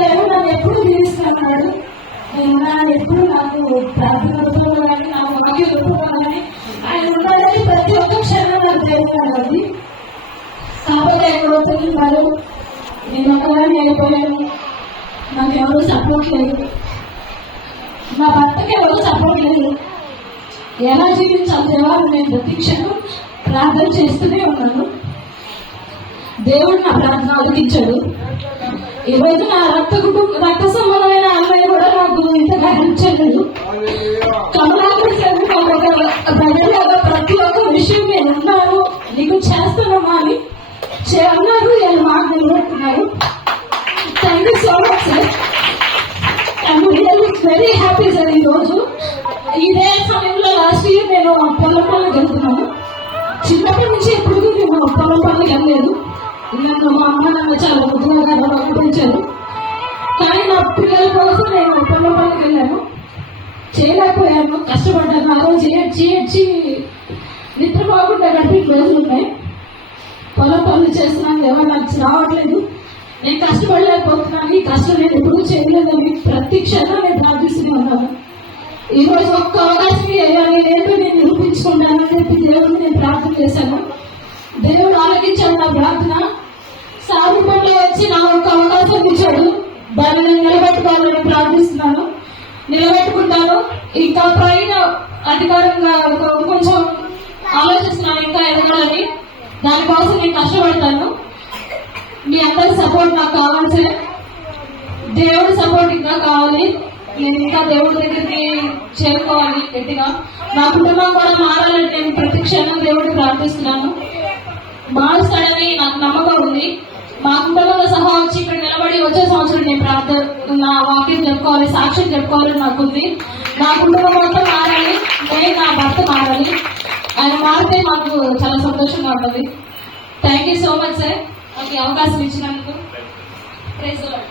దేవుడు నన్ను ఎప్పుడు దీవిస్తున్నాడు. నేను ఎప్పుడు నాకు ప్రార్థనతో కానీ నాకు వాక్యంతో కానీ ఆయన ఉన్నాడని ప్రతి ఒక్క క్షణం నాకు దేవుడు. కాకపోతే ఎక్కడో తెలియదు, నేను ఒకదాన్ని అయిపోయాను, నాకు ఎవరు సపోర్ట్ లేదు, నా భర్తకి ఎవరు సపోర్ట్ లేదు. ఎలా జీవించాలి దేవా నేను ప్రతి క్షణం ప్రార్థన చేస్తూనే ఉన్నాను. దేవుడు నా ప్రార్థన ఆలకించాడు. ఈరోజు నా రక్త సంబంధమైన అమ్మాయి కూడా నాకు ఇంతగా హెల్ప్ చేయలేదు. ప్రతి ఒక్క విషయం నేను ఉన్నాను, నీకు చేస్తానమ్మా అని అన్నారు. నేను మాట నిలబెట్టుకున్నారు. Thank you so much sir. I'm really very happy sir. ఈరోజు ఇదే సమయంలో లాస్ట్ ఇయర్ నేను పొలం పనులకు వెళ్తున్నాను. చిన్నప్పటి నుంచి ఎప్పుడు నేను పొలం పనులకు వెళ్ళలేదు. నన్ను మా అమ్మ నాన్న చాలా ముద్దుగా పెంచారు. కానీ నా పిల్లల కోసం నేను పొలం పనులకు వెళ్ళాను. చేయలేకపోయాను, కష్టపడ్డాను. ఆ రోజు ఏడ్చి నిద్ర బాగుంటే గడిపి రోజులు ఉన్నాయి. పొలం పనులు చేస్తున్నాను, ఎవరు నాకు రావట్లేదు, నేను కష్టపడలేకపోతున్నాను, ఈ కష్టం నేను ఎప్పుడూ చేయలేదని ప్రతి క్షణం నేను ప్రార్థిస్తూనే ఉన్నాను. ఈరోజు ఒక్క అవకాశం ఏంటో నేను నిరూపించుకుంటానని చెప్పి దేవుడిని నేను ప్రార్థన చేశాను. దేవుడు ఆలకించాడు నా ప్రార్థన. సాగుపంలో వచ్చి నా ఒక్క అవకాశం ఇచ్చాడు. దాన్ని నేను నిలబెట్టుకోవాలని ప్రార్థిస్తున్నాను, నిలబెట్టుకుంటాను. ఇంకా పైన అధికారంగా కొంచెం ఆలోచిస్తున్నాను ఇంకా ఎదగాలని. దానికోసం నేను కష్టపడతాను. మీ అందరి సపోర్ట్ నాకు కావాలి సార్. దేవుడి సపోర్ట్ ఇంకా కావాలి. నేను ఇంకా దేవుడి దగ్గరికి చేరుకోవాలి గట్టిగా. నా కుటుంబం కూడా మారాలని నేను ప్రతి క్షణం దేవుడిని ప్రార్థిస్తున్నాను. మారుస్తాడని నాకు నమ్మకం ఉంది. మా కుటుంబంలో సహా వచ్చి ఇక్కడ నిలబడి వచ్చే సంవత్సరం నేను నా వాక్యం చెప్పుకోవాలి, సాక్ష్యం చెప్పుకోవాలని నాకుంది. నా కుటుంబం మొత్తం మారాలి, నేను నా భర్త మారాలి. ఆయన మారితే మాకు చాలా సంతోషంగా ఉంటుంది. Thank you so much sir, నాకు అవకాశం ఇచ్చినందుకు. Praise the lord.